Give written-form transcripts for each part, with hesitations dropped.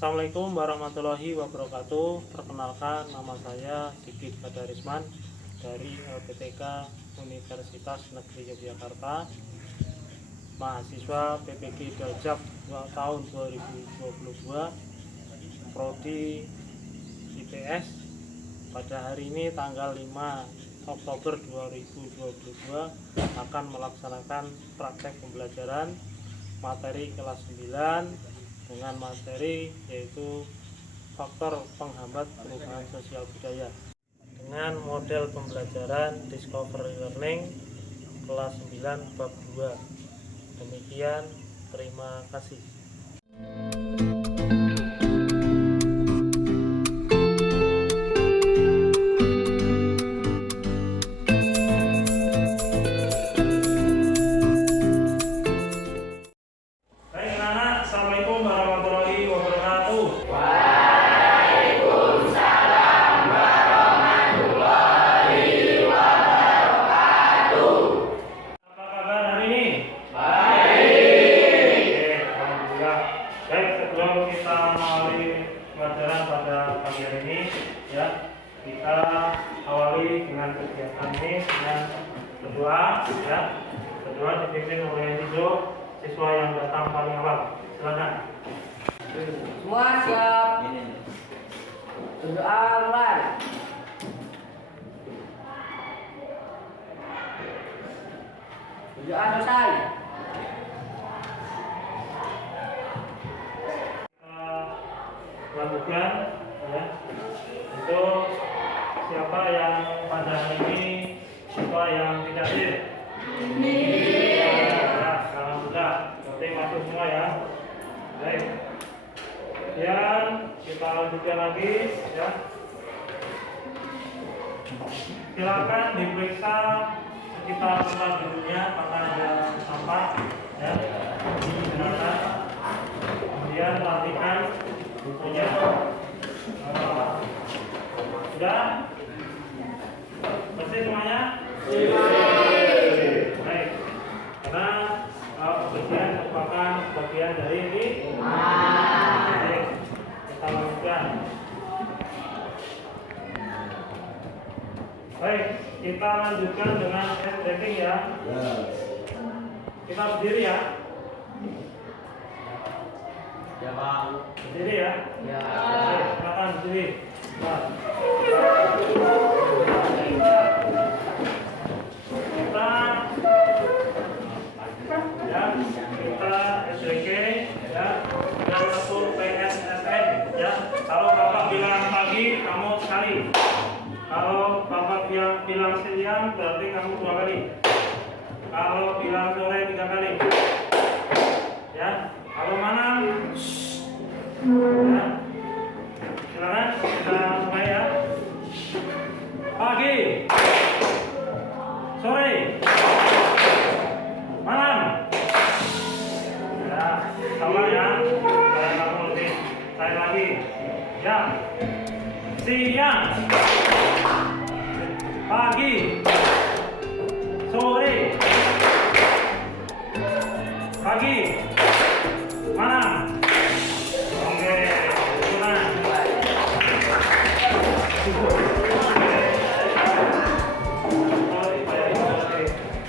Assalamualaikum warahmatullahi wabarakatuh. Perkenalkan, nama saya Sigit Badarisman dari LPTK Universitas Negeri Yogyakarta, mahasiswa PPG Dajab tahun 2022, Prodi IPS. Pada hari ini tanggal 5 Oktober 2022 akan melaksanakan praktek pembelajaran materi kelas 9 dengan materi yaitu faktor penghambat perubahan sosial budaya dengan model pembelajaran Discovery Learning kelas 9 bab 2. Demikian, terima kasih. Assalamualaikum warahmatullahi wabarakatuh. Waalaikumsalam warahmatullahi wabarakatuh. Apa kabar hari ini? Baik. Oke, alhamdulillah. Baik, sebelum kita mulai pelajaran pada pagi hari ini, ya, kita awali dengan kegiatan ini dengan berdoa, ya. Berdoa dipimpin oleh siswa yang datang paling awal. Silakan. Semua siap. Berdoa mulai. Berdoa selesai. Kita lanjutkan, ya. Untuk siapa yang pada hari ini siswa yang tidak hadir? Alhamdulillah, berarti masuk semua ya. Baik. Kemudian kita lanjutkan lagi, ya. Silakan diperiksa sekitar tempat duduknya apakah ada sampah, ya. Silakan. Kemudian perhatikan bukunya. Sudah? Bersih semuanya? Baik. Karena kebersihan merupakan bagian dari ini. Baik. Kita lanjutkan. Baik, kita lanjutkan dengan stretching ya. Kita berdiri ya. Ya, Bang. Berdiri ya. Ya. Baik, silakan berdiri. Nah. Kita SDG, ya, dan satu PSSN, ya. Kalau Bapak bilang pagi, kamu sekali. Kalau Bapak bilang siang, berarti kamu 2 kali. Kalau bilang sore 3 kali, ya. Kalau malam, ya. Silakan kita mulai ya. Pagi, sore, malam. Ya, sabar ya. Saya kamu lebih. Saya lagi. Ya. Siang, pagi, sore, pagi, malam. Oke, tenang.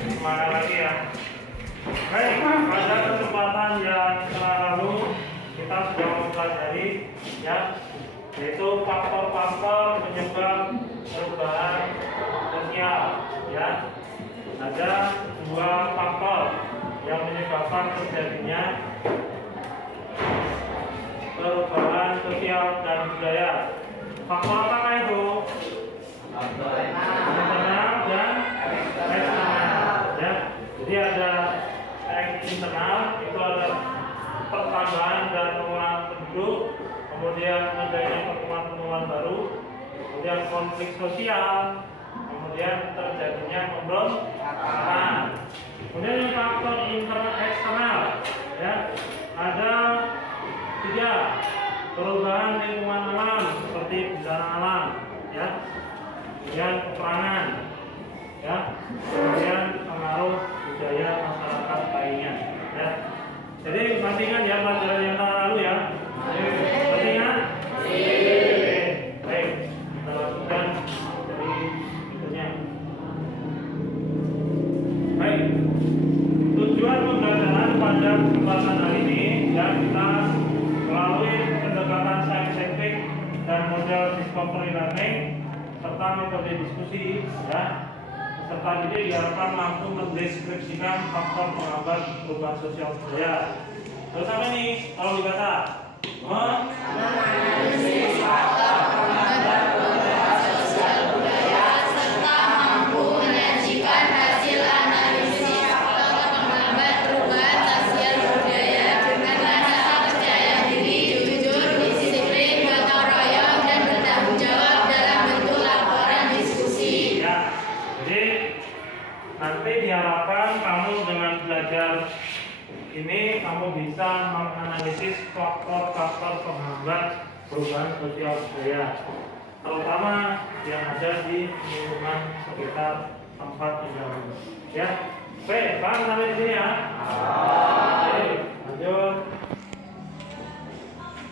Semangat lagi ya. Baik, pada kesempatan yang lalu kita sudah mempelajari, ya, yaitu faktor-faktor penyebab perubahan sosial, ya. Ada 2 faktor yang menyebabkan terjadinya perubahan sosial dan budaya. Faktor apa itu? Internal dan eksternal, ya. Jadi ada internal, itu ada pertambahan dan pengurangan penduduk, kemudian adanya pertemuan-pertemuan baru, kemudian konflik sosial, kemudian terjadinya pemberontakan. Kemudian yang faktor eksternal, ya, ada 3: perubahan lingkungan alam seperti bencana alam, ya, kemudian peperangan, ya, kemudian pengaruh budaya masyarakat lainnya, ya. Jadi perhatikan ya pelajaran yang lalu ya. Jadi Tujuan pembelajaran pada kesempatan hari ini ya kita melalui pendekatan saintifik dan model discovery learning serta metode diskusi ya. Serta ini diharapkan mampu mendeskripsikan faktor penghambat perubahan sosial budaya. Terus apa nih kalau dikata? Menganalisis faktor penghambat perubahan sosial budaya serta mampu menyajikan hasil analisis faktor penghambat perubahan sosial budaya dengan rasa percaya diri, jujur, disiplin, gotong royong, dan bertanggung jawab dalam bentuk laporan diskusi. Ya, jadi nanti diharapkan kamu dengan belajar ini kamu bisa menganalisis faktor-faktor penghambat perubahan sosial budaya, terutama yang ada di lingkungan sekitar tempat tinggal. Ya, oke, paham sampai di sini ya? Oke, lanjut.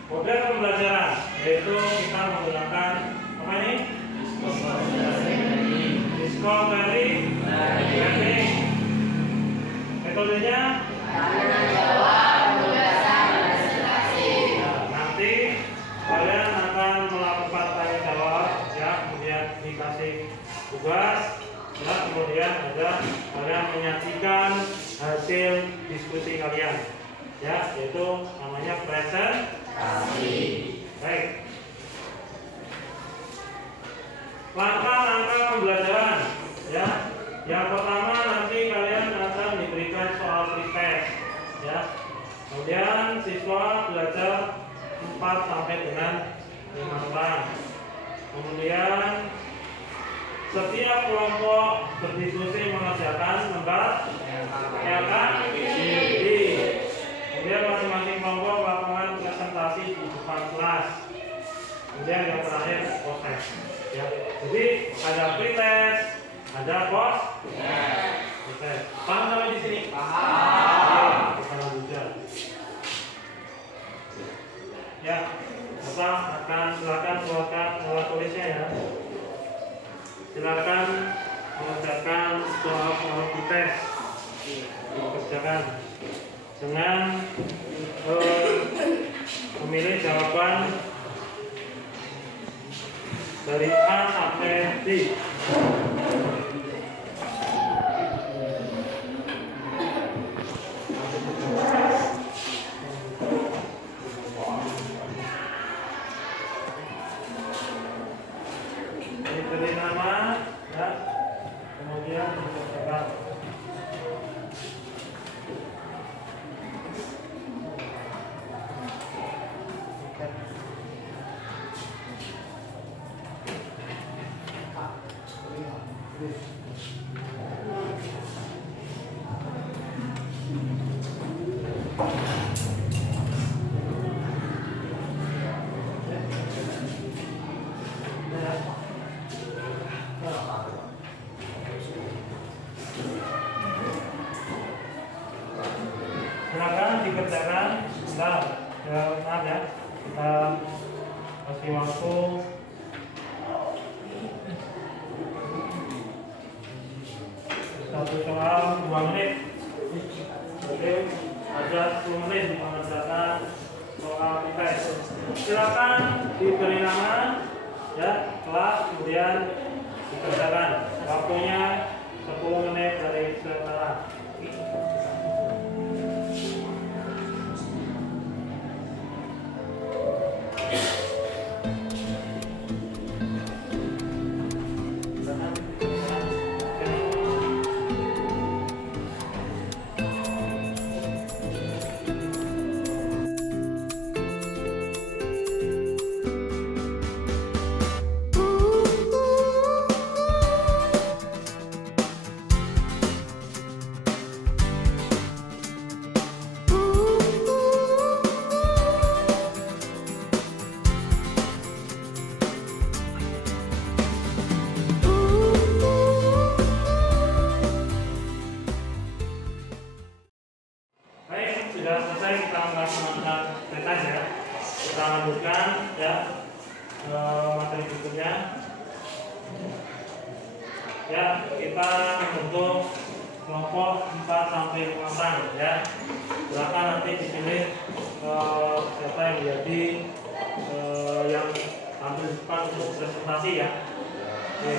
Model pembelajaran yaitu kita menggunakan apa ini? Discovery learning. Metodenya Tanya jawab, penugasan, presentasi. nanti kalian akan melakukan tanya jawab ya, kemudian dikasih tugas ya, kemudian ada kalian menyajikan hasil diskusi kalian ya, yaitu namanya presentasi. Baik, langkah-langkah pembelajaran ya. Yang pertama nanti kalian akan diberikan soal pretest ya. Kemudian siswa belajar 4 sampai dengan 5 orang. Kemudian setiap kelompok berdiskusi mengerjakan lembar aktiviti. Kemudian masing-masing kelompok melakukan presentasi di depan kelas. Kemudian yang terakhir proses ya. Jadi ada pretest, ada proses. Paham sampai di sini? Paham. Kita lanjutkan. Ya, Bapak akan silakan keluarkan alat tulisnya ya. Silakan mengerjakan soal pretest. Dikerjakan dengan memilih jawaban dari A sampai D. Diberi nama ya, kemudian dikerjakan. Silakan dikerjakan. Bentar, ya, maaf ya, kita kasih waktu satu soal 2 menit. Oke, ada 10 menit mengerjakan soal pretest. Silakan diberi nama ya, kelas, kemudian dikerjakan. Waktunya 10 menit dari sekarang. Sudah selesai kita melaksanakan pretest ya. Kita lanjutkan ya materi berikutnya. Ya, kita membentuk kelompok 4 sampai 5 orang ya. Silakan nanti dipilih siapa yang menjadi yang ambil depan untuk presentasi ya. Oke.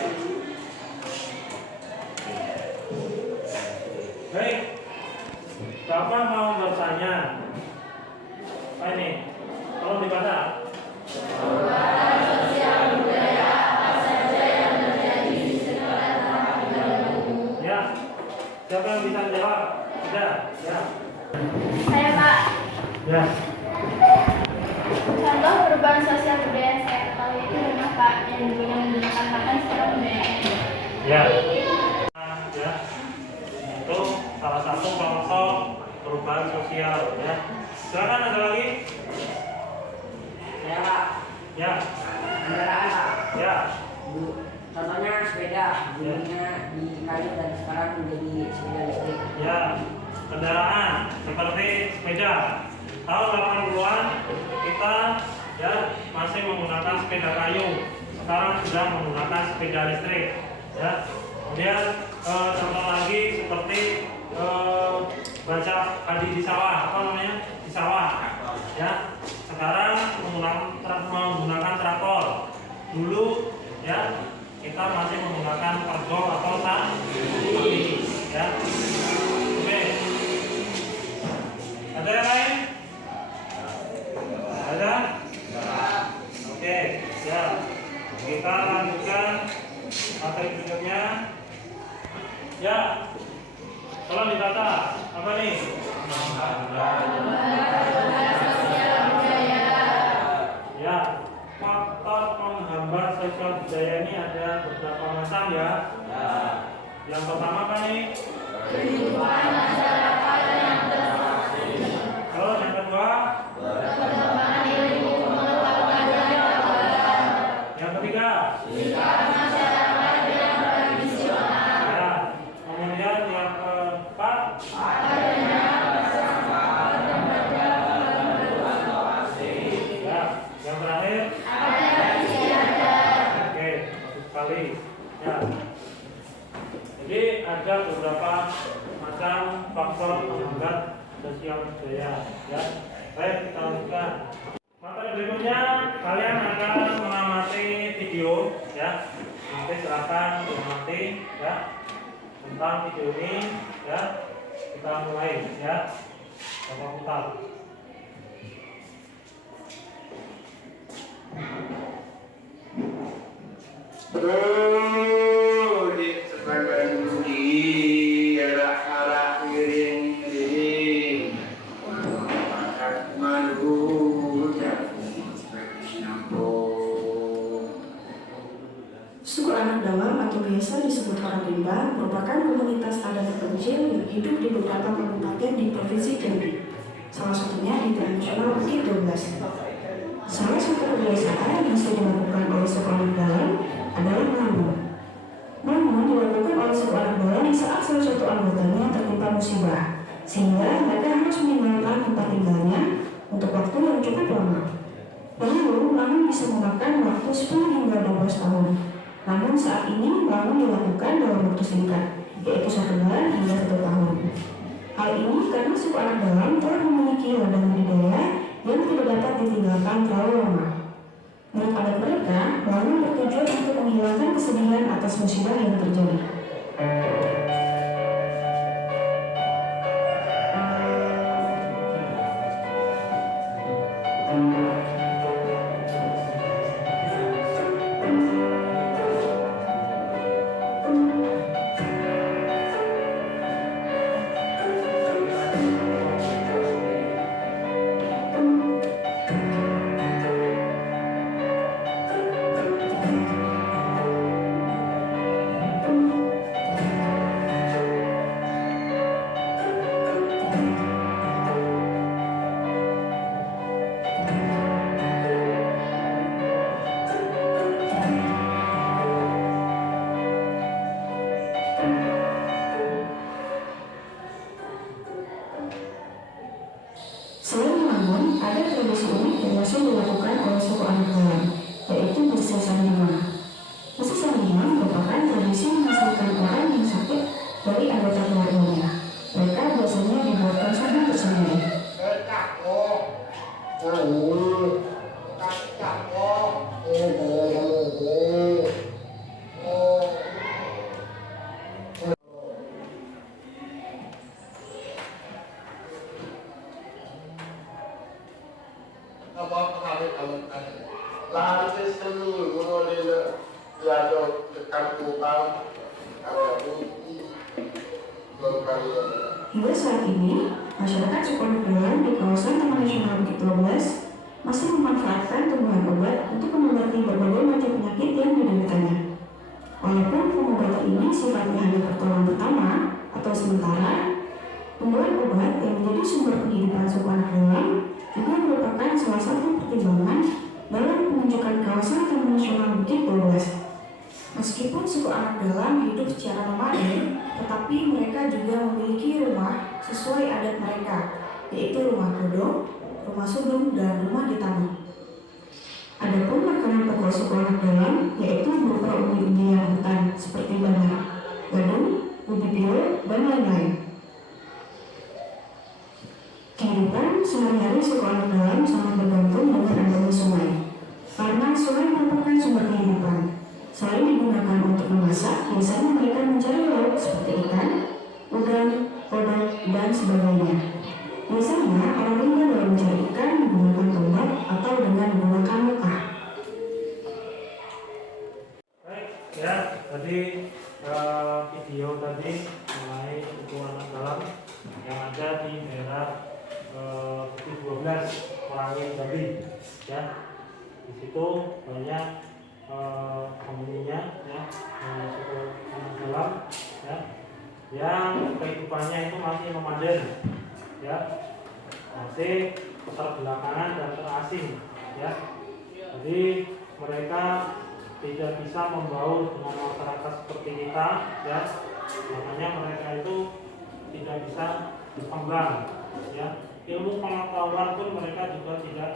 Baik. Siapa mau bertanya? Apa ini? Tolong dibaca. Perubahan sosial budaya apa saja yang terjadi di sekolah tanpa pendahulu? Ya. Siapa yang bisa jawab? Ada? Ya. Saya Pak. Ya. Contoh perubahan sosial budaya yang saya ketahui itu rumah Pak yang dulunya menggunakan makan sekarang budaya. Ya. Ya. Itu salah satu contoh perubahan sosial ya. Silakan ada lagi? Saya Pak, Ya. kendaraan Pak. Ya. Contohnya sepeda, dulunya di kayu dan sekarang menjadi sepeda listrik. Ya. Kendaraan seperti sepeda. Tahun 80-an kita ya masih menggunakan sepeda kayu. Sekarang sudah menggunakan sepeda listrik. Ya. Kemudian contoh lagi seperti baca padi di sawah, apa namanya? Di sawah. Ya. Sekarang menggunakan traktor. Dulu ya kita masih menggunakan kargo atau tangki. Ya. Oke. Ada yang lain? Ada? Oke, ya. Kita lanjutkan materi berikutnya. Ya. Tolong dibaca. Apa nih? Ya. Faktor penghambat sosial budaya ini ada beberapa macam ya. Yang pertama apa nih? Kehidupan masyarakat yang Kalau yang kedua? perkembangan ilmu pengetahuan dan pengetahuan. Yang ketiga? Sikap masyarakat yang tradisional. Ya. Kemudian yang keempat? Adanya Ya. Yang terakhir? ada istiadat. Oke, bagus sekali. Ya. Jadi ada beberapa macam faktor penghambat sosial budaya. Ya. Baik, kita lanjutkan. Materi berikutnya kalian akan mengamati video. Ya. Nanti silakan mengamati ya tentang video ini. Ya. Kita mulai ya. Bapak putar. Di sebagian budi arah-arah miring-miring makan malu jagung nampung. Suku anak dalam atau biasa disebut orang rimba merupakan komunitas adat terpencil yang hidup di beberapa kabupaten di Provinsi Jambi. Salah satunya di Daerah Nasional Bukit 12. Salah satu kebiasaan yang sering dilakukan oleh suku anak dalam adalah melamun. Melamun dilakukan oleh suku anak dalam di saat salah satu anggotanya tertimpa musibah, sehingga mereka harus meninggalkan tempat tinggalnya untuk waktu yang cukup lama. Lalu, melamun bisa memakan waktu 10 hingga 12 tahun. Namun saat ini melamun dilakukan dalam waktu singkat, yaitu 1 bulan hingga 1 tahun. Hal ini karena suku anak dalam telah memiliki ladang budidaya yang tidak dapat ditinggalkan terlalu lama. Menurut adat mereka, melamun bertujuan untuk menghilangkan kesedihan atas musibah yang terjadi. Selain melamun, ada tradisi unik yang masih dilakukan oleh suku anak dalam, yaitu bersih sanjungan. Bersih sanjungan merupakan tradisi menghasilkan orang yang sakit dari anggota keluarga. Lantas seluruh model belajar dekat tukang ada bukti berkarya. Hingga saat ini, masyarakat suku anak dalam di kawasan Taman Nasional Bukit 12 masih memanfaatkan tumbuhan obat untuk mengobati berbagai macam penyakit yang dideritanya. Walaupun pengobatan ini sifatnya hanya pertolongan pertama atau sementara, pemberian obat yang menjadi sumber penghidupan suku anak dalam juga merupakan salah satu pertimbangan dalam penunjukan kawasan Taman Nasional Bukit 12. Meskipun suku anak dalam hidup secara nomaden, tetapi mereka juga memiliki rumah sesuai adat mereka, yaitu rumah godong, rumah sudung, dan rumah di tanah. Adapun makanan pokok suku anak dalam yaitu berupa umbi-umbian hutan seperti bana, gadung, ubi piro, dan lain-lain. Kehidupan sehari-hari suku anak dalam sangat bergantung dengan adanya sungai, karena sungai merupakan sumber kehidupan. Selain digunakan untuk memasak, biasanya mereka mencari lauk seperti ikan, udang, kodok, dan sebagainya. Biasanya orang rimba dalam mencari ikan menggunakan tombak atau dengan menggunakan muka. Baik, ya, tadi video tadi mengenai suku anak dalam yang ada di daerah Bukit 12 Merangin Jambi, ya. Di situ banyak komuninya, ya, suku anak dalam, ya, yang kehidupannya itu masih nomaden, ya, masih keterbelakangan dan terasing, ya. Jadi mereka tidak bisa membaur dengan masyarakat seperti kita, ya. Makanya mereka itu tidak bisa berkembang, ya. Ilmu pengetahuan pun mereka juga tidak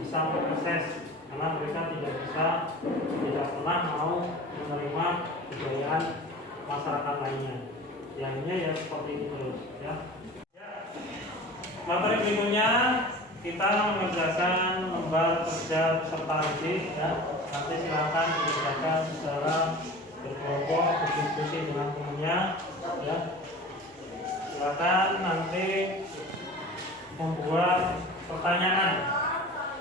bisa mengakses karena mereka tidak pernah mau menerima kebudayaan masyarakat lainnya. Yang ya seperti ini terus, ya. Materi berikutnya kita mengerjakan lembar kerja peserta didik, ya. Nanti silakan dikerjakan secara berkelompok, berdiskusi dengan temannya, ya. Silakan nanti membuat pertanyaan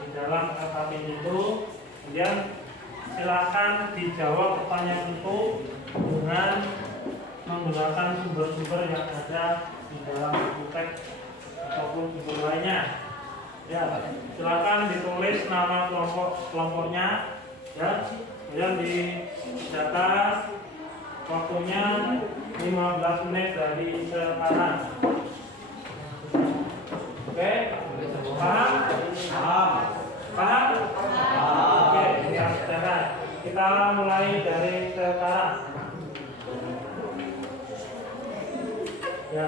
di dalam KKP itu, kemudian silakan dijawab pertanyaan itu dengan menggunakan sumber-sumber yang ada di dalam buku teks ataupun sumber lainnya. Ya, silakan ditulis nama kelompoknya, ya. Kemudian dicatat waktunya 15 menit dari sekarang. Oke, paham? Paham? Oke, ya, sekarang kita mulai dari sekarang. Ya.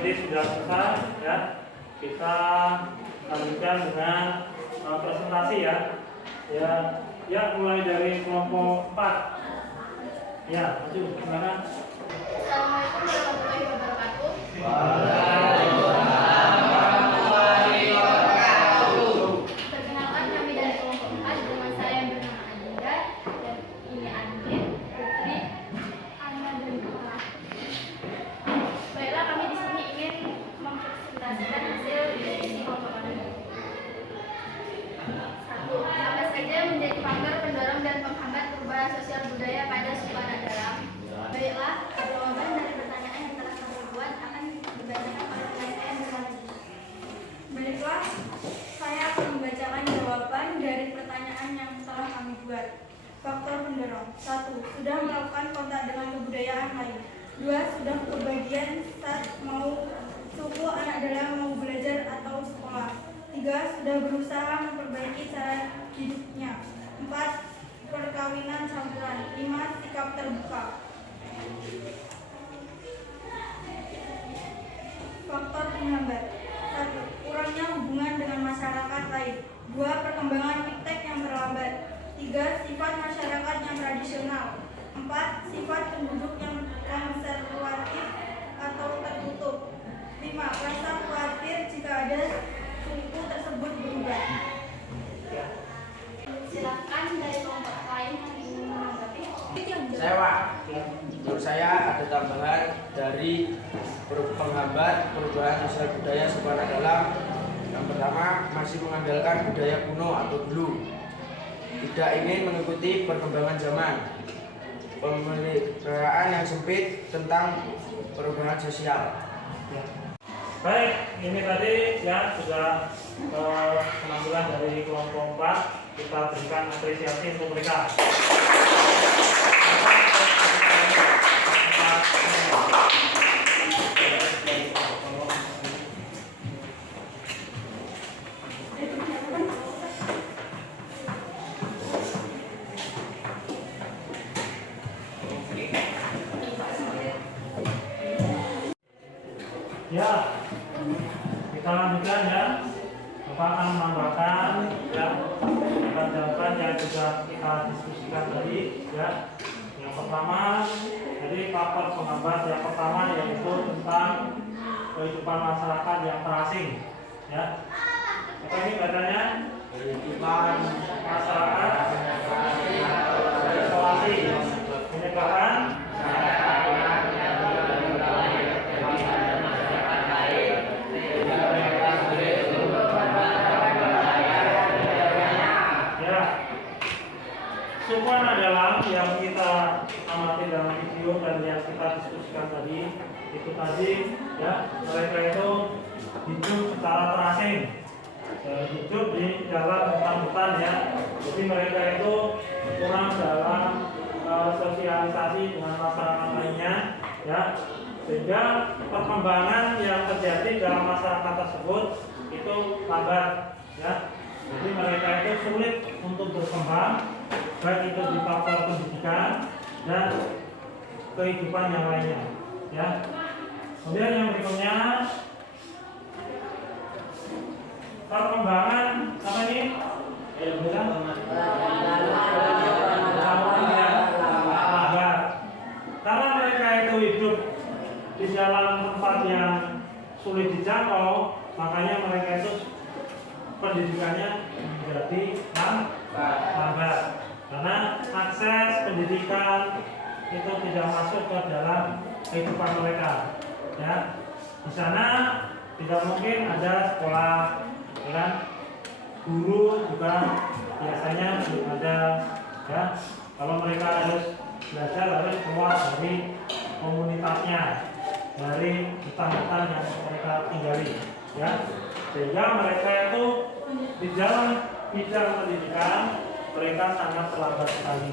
ini sudah selesai ya. Kita lanjutkan dengan presentasi ya. Ya, mulai dari kelompok 4. Ya, maju gimana? Assalamualaikum warahmatullahi wabarakatuh. Perkenalkan, kami dari kelompok 4 dengan saya yang bernama Adinda dan ini Andin, Putri, Anna dan Dita. Baiklah, kami di sini ingin mempresentasikan hasil diskusi kelompok kami. 1. Apa saja menjadi faktor pendorong dan penghambat perubahan sosial budaya pada suku anak dalam? Baiklah, jawaban dari pertanyaan yang telah kami buat akan dibacakan oleh mereka yang berlanjut. Baiklah, saya akan membacakan jawaban dari pertanyaan yang telah kami buat. Faktor pendorong. 1. Sudah melakukan kontak dengan kebudayaan lain. 2. Sudah kebagian saat mau suku anak dalam mau belajar atau sekolah. 3. Sudah berusaha memperbaiki cara hidupnya. 4. Perkawinan campuran. 5. Sikap terbuka. Faktor penghambat. 1. Kurangnya hubungan dengan masyarakat lain. 2. Perkembangan iptek yang terlambat. 3. Sifat masyarakat yang tradisional. 4. Sifat penduduk yang konservatif atau tertutup. 5. Rasa khawatir jika ada suku tersebut berubah. Silakan dari kelompok lain yang ingin menanggapi. Saya Pak, menurut saya ada tambahan dari penghambat perubahan sosial budaya suku anak dalam. Yang pertama, masih mengandalkan budaya kuno atau dulu, tidak ingin mengikuti perkembangan zaman, pemeliharaan yang sempit tentang perubahan sosial. Baik, ini tadi ya sudah penampilan dari kelompok 4. Kita berikan apresiasi untuk mereka. Ya, kita lanjutkan ya. Bapak akan menambahkan ya jawaban yang sudah kita diskusikan tadi ya. Yang pertama, jadi faktor penghambat yang pertama yaitu tentang kehidupan masyarakat yang terasing ya. Apa ini bacanya? Kehidupan masyarakat isolasi menyebabkan suku anak dalam yang kita amati dalam video dan yang kita diskusikan tadi itu tadi ya, mereka itu hidup secara terasing, hidup di dalam hutan-hutan ya. Jadi mereka itu kurang dalam sosialisasi dengan masyarakat lainnya ya, sehingga perkembangan yang terjadi dalam masyarakat tersebut itu lambat ya. Jadi mereka itu sulit untuk berkembang, baik itu di faktor pendidikan dan kehidupan yang lainnya ya. Kemudian yang berikutnya perkembangan apa ini? Lambat. Karena mereka itu hidup di dalam tempat yang sulit dijangkau, makanya mereka itu pendidikannya menjadi lambat. Karena akses pendidikan itu tidak masuk ke dalam kehidupan mereka ya. Di sana tidak mungkin ada sekolah ya kan? Guru juga biasanya belum ada ya. Kalau mereka harus belajar harus keluar dari komunitasnya, dari hutan-hutan yang mereka tinggali ya. Sehingga mereka itu di dalam bidang pendidikan mereka sangat terlambat sekali.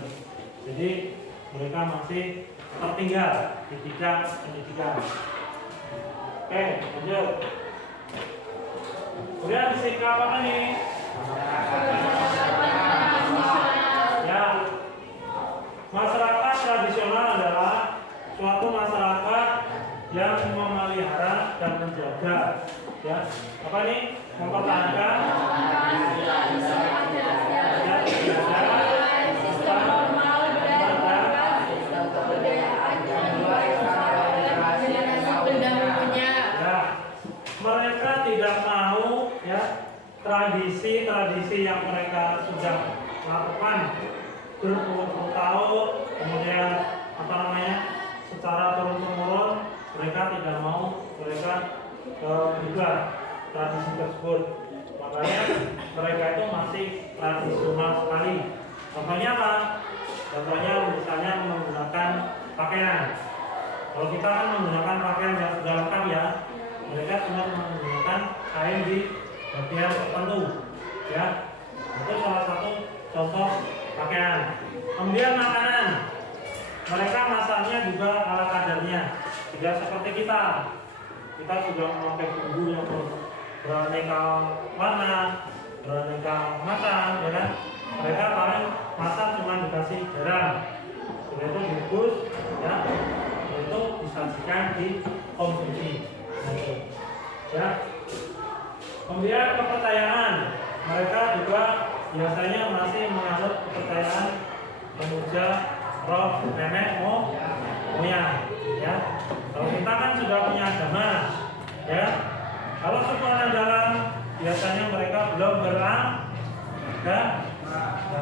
Jadi mereka masih tertinggal di bidang pendidikan. Oke, lanjut. Kemudian sikap apa nih? Ya, masyarakat tradisional adalah suatu masyarakat yang memelihara dan menjaga, ya. Apa nih? Mempertahankan sistem normal dan sistem kebudayaan yang generasi pendahulunya. ya. Mereka tidak mau ya tradisi-tradisi yang mereka sudah lakukan berpuluh-puluh tahun, kemudian apa namanya secara turun-temurun, mereka tidak mau mereka juga tradisi tersebut. Makanya mereka itu masih tradisional sekali. Contohnya apa? Contohnya misalnya menggunakan pakaian. Kalau kita kan menggunakan pakaian yang sudah lengkap ya, mereka cuma menggunakan kain di bagian tertentu, ya. Itu salah satu contoh pakaian. Kemudian makanan, mereka masaknya juga ala kadarnya, tidak seperti kita. Kita sudah memakai bumbu yang beraneka warna, beraneka macam, ya kan? Mereka paling masak cuma dikasih garam, setelah itu direbus, ya, itu disajikan di konsumsi, ya. Kemudian kepercayaan, mereka juga biasanya masih menganut kepercayaan memuja roh nenek moyang, ya. Kalau kita kan sudah punya agama, ya. Kalau suku Andalan biasanya mereka belum beragama.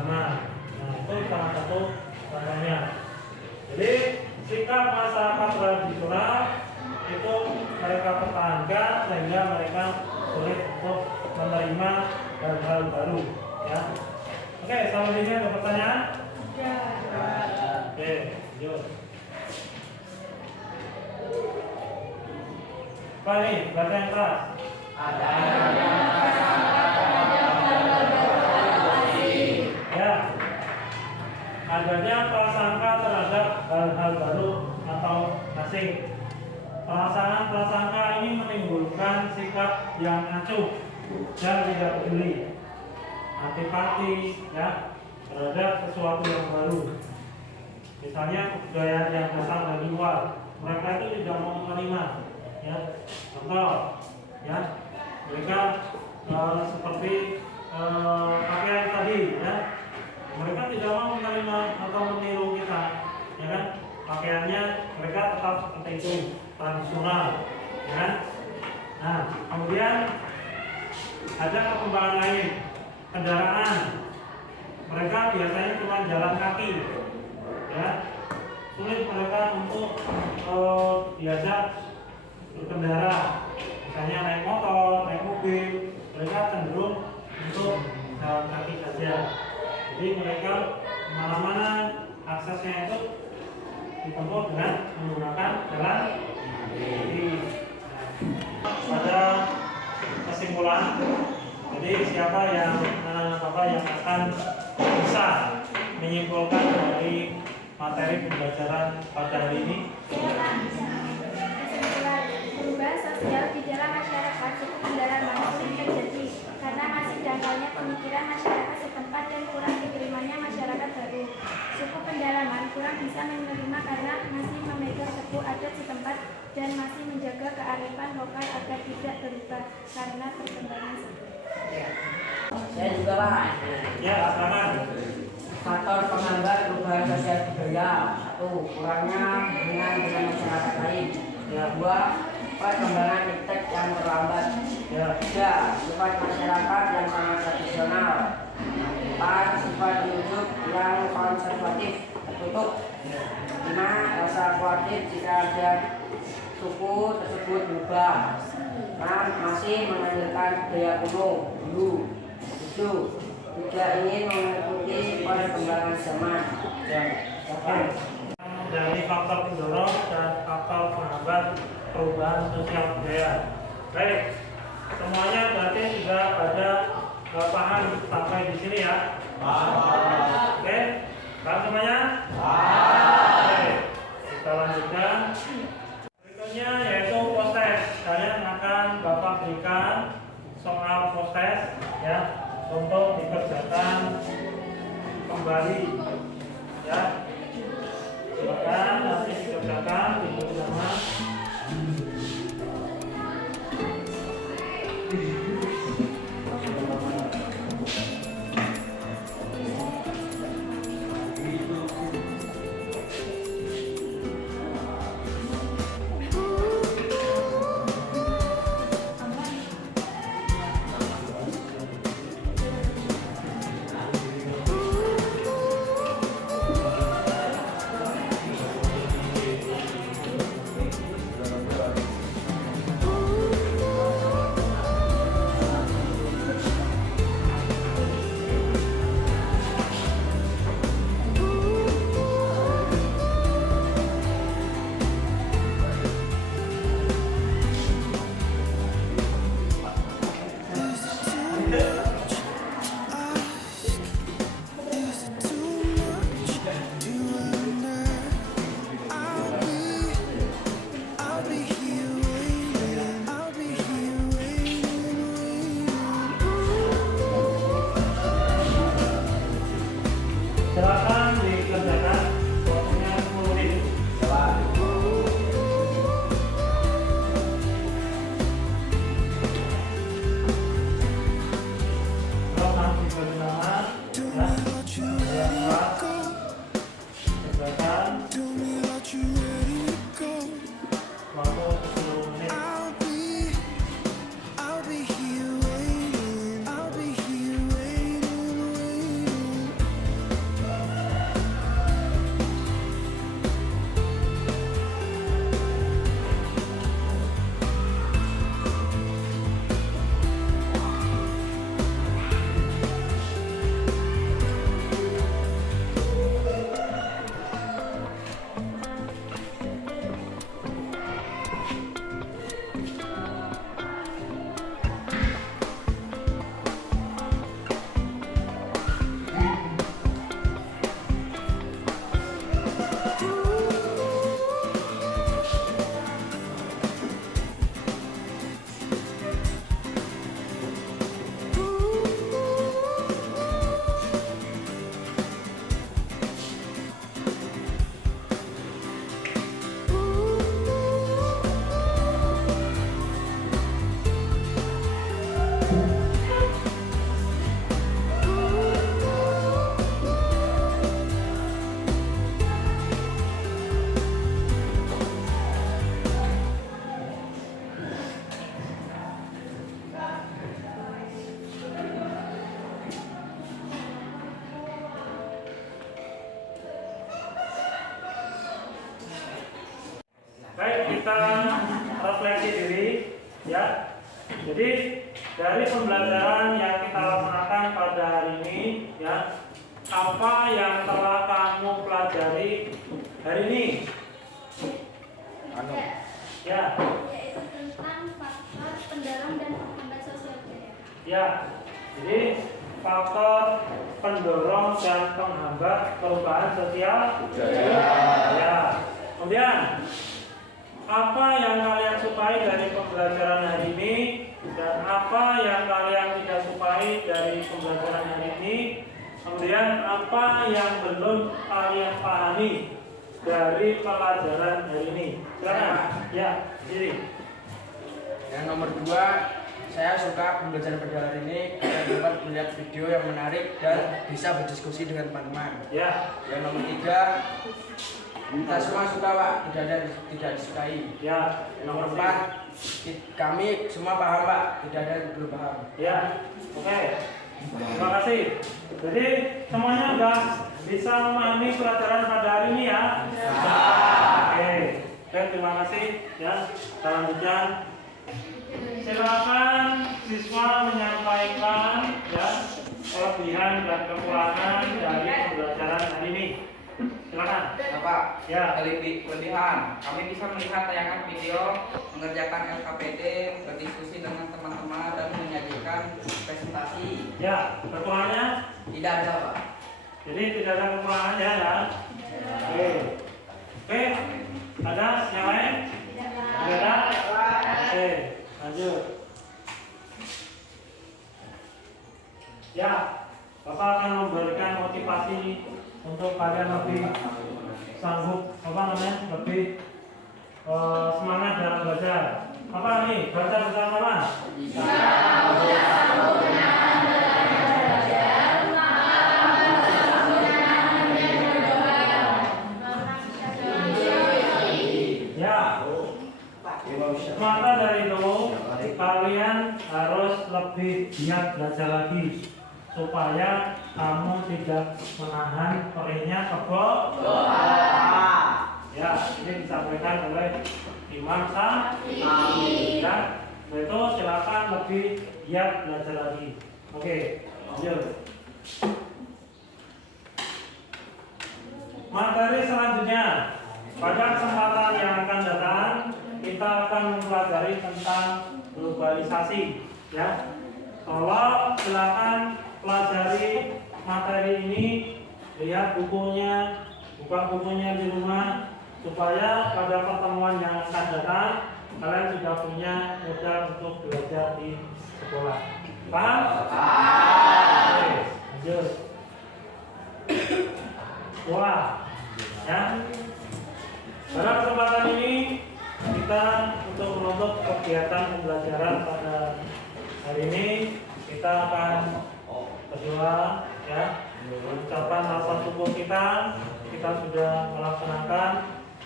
Nah, itu salah satu contohnya. Jadi sikap masyarakat tradisional itu mereka pertahankan sehingga mereka sulit untuk menerima hal-hal baru, ya. Oke, selanjutnya ada pertanyaan? Ya. Oke, yuk. Apa nih? Bahasa yang keras? Ya. Adanya prasangka terhadap hal-hal baru atau asing. Prasangka ini menimbulkan sikap yang acuh dan tidak peduli, antipati, ya, terhadap sesuatu yang baru. Misalnya kebudayaan yang datang dari luar, mereka itu tidak mau menerima, ya. Contoh, ya, mereka seperti pakaian tadi, ya, mereka tidak mau menerima atau meniru kita, ya kan? Pakaiannya mereka tetap seperti itu, tradisional, ya. Nah, kemudian ada perkembangan lain, kendaraan. Mereka biasanya cuma jalan kaki, ya. Sulit mereka untuk diajak berkendara, misalnya naik motor, naik mobil. Mereka cenderung untuk jalan kaki saja. Jadi mereka kemana-mana aksesnya itu ditempuh dengan menggunakan jalan kaki. Pada kesimpulan, jadi siapa yang akan bisa menyimpulkan dari materi pembelajaran pada hari ini? Kesimpulan, perubahan sosial di dalam masyarakat suku pendalaman sulit terjadi karena masih dangkalnya pemikiran masyarakat setempat dan kurang diterimanya masyarakat baru. Suku pendalaman kurang bisa menerima karena masih memegang teguh adat setempat dan masih menjaga kearifan lokal agar tidak berubah karena perkembangan zaman. Saya juga Pak. Ya, silakan. Faktor penghambat perubahan sosial budaya: 1. Kurangnya hubungan dengan masyarakat lain. 2. Perkembangan iptek yang terlambat. 3. Sifat masyarakat yang sangat tradisional. 4. Sifat penduduk yang konservatif tertutup. 5. Rasa khawatir jika ada suku tersebut berubah. 6. Masih mengandalkan budaya kuno dulu. 7. Tidak ingin mengikuti perkembangan zaman. Oke. Dari faktor pendorong dan faktor penghambat perubahan sosial budaya. Baik, semuanya berarti sudah pada paham sampai di sini ya. Oke, paham semuanya? Oke, kita lanjutkan. Berikutnya yaitu proses. Kalian akan Bapak berikan soal proses, ya, untuk dikerjakan kembali, ya. Silakan nanti dikerjakan di bersama. kita refleksi diri, ya. Jadi dari pembelajaran yang kita laksanakan pada hari ini, ya, apa yang telah kamu pelajari hari ini? Ya. Yaitu tentang faktor pendorong dan penghambat sosial budaya. Ya. Jadi faktor pendorong dan penghambat perubahan sosial budaya. Ya. Kemudian apa yang kalian sukai dari pembelajaran hari ini dan apa yang kalian tidak sukai dari pembelajaran hari ini? Kemudian apa yang belum kalian pahami dari pelajaran hari ini? Silakan. Ya, jadi. Yang nomor 2, saya suka pembelajaran pada hari ini karena dapat melihat video yang menarik dan bisa berdiskusi dengan teman-teman. Ya. Yang nomor 3, kita semua suka Pak, tidak ada yang tidak disukai. Ya. Yang nomor 4, kami semua paham Pak, tidak ada yang belum paham. Ya. Oke. Terima kasih. Jadi semuanya sudah bisa memahami pelajaran pada hari ini ya. Oke. Oke, terima kasih ya. Selanjutnya silakan siswa menyampaikan ya kelebihan dan kekurangan dari pembelajaran hari ini. Silakan. Bapak, Ya. kelebihan, kami bisa melihat tayangan video, mengerjakan LKPD, berdiskusi dengan teman-teman dan menyajikan presentasi. Ya, kekurangannya Tidak ada, Pak. jadi tidak ada kekurangan ya. Oke. Oke. Ada yang lain? Tidak ada? Oke, lanjut. Ya, Bapak akan memberikan motivasi untuk kalian lebih sanggup, lebih semangat dalam belajar. Apa nih? Baca bersama-sama. Ya. Maka dari itu kalian harus lebih giat belajar lagi supaya kamu tidak menahan perihnya kebal. Ya, ini disampaikan oleh Imam Syafi'i. Ya, itu silakan lebih giat belajar lagi. Oke, lanjut. Materi selanjutnya, pada kesempatan yang akan datang kita akan mempelajari tentang globalisasi. Ya, tolong silakan pelajari materi ini, lihat bukunya, buka bukunya di rumah supaya pada pertemuan yang akan datang kalian sudah punya modal untuk belajar di sekolah. Paham? Oke, lanjut. Wah, ya. Pada kesempatan ini kita untuk menutup kegiatan pembelajaran pada hari ini kita akan berdoa ya, mengucapkan rasa syukur kita sudah melaksanakan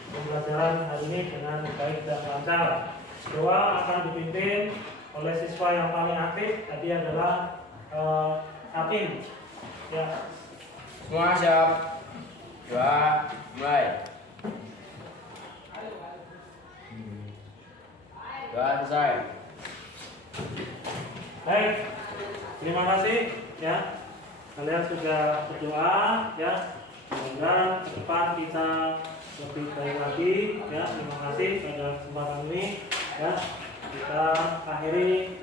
pembelajaran hari ini dengan baik dan lancar. Doa akan dipimpin oleh siswa yang paling aktif, tadi adalah Apin. Ya. Semua siap? Doa, mulai. Doa selesai. Baik, terima kasih ya. Kalian sudah berdoa ya. Semoga ke depan kita lebih baik lagi ya. Terima kasih pada kesempatan ini ya. Kita akhiri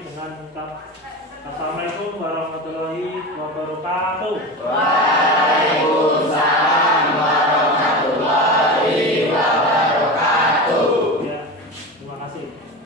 dengan ucap Assalamualaikum warahmatullahi wabarakatuh.